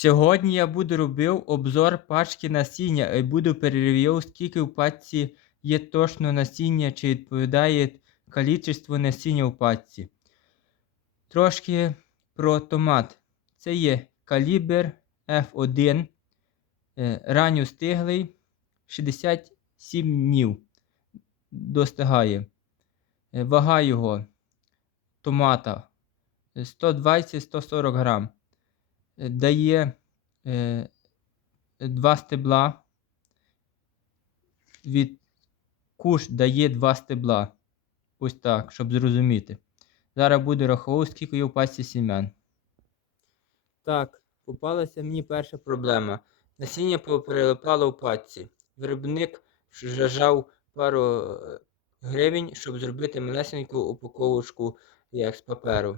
Сьогодні я буду робив обзор пачки насіння і буду перевіряв, скільки в пачці є точно насіння, чи відповідає кількість насіння в пачці. Трошки про томат. Це є калібр F1, е, ранньостиглий, 67 днів достигає. Е, Вага його томата 120-140 грам. Дає е, два стебла. Від куш дає два стебла. Ось так, щоб зрозуміти. Зараз буду рахувати, скільки є в пачці сім'ян. Так, попалася мені перша проблема. Насіння прилипало в пачці. Виробник жажав пару е, гривень, щоб зробити малесеньку упаковочку як з паперу.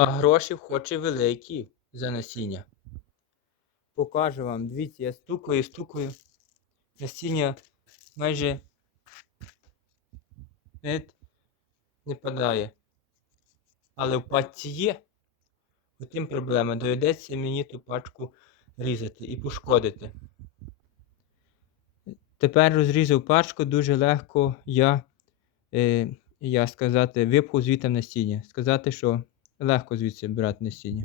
А гроші хоче великі за насіння. Покажу вам. Дивіться, я стукаю, стукаю. Насіння майже не падає. Але в пачці є. Утім проблема. Доведеться мені ту пачку різати і пошкодити. Тепер розрізав пачку, дуже легко я, е, я сказати, випхав звідти насіння. Сказати, що легко звідси брати насіння.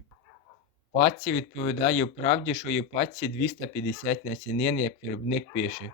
Паці відповідає правді, що є паці 250 насінин, як виробник пише.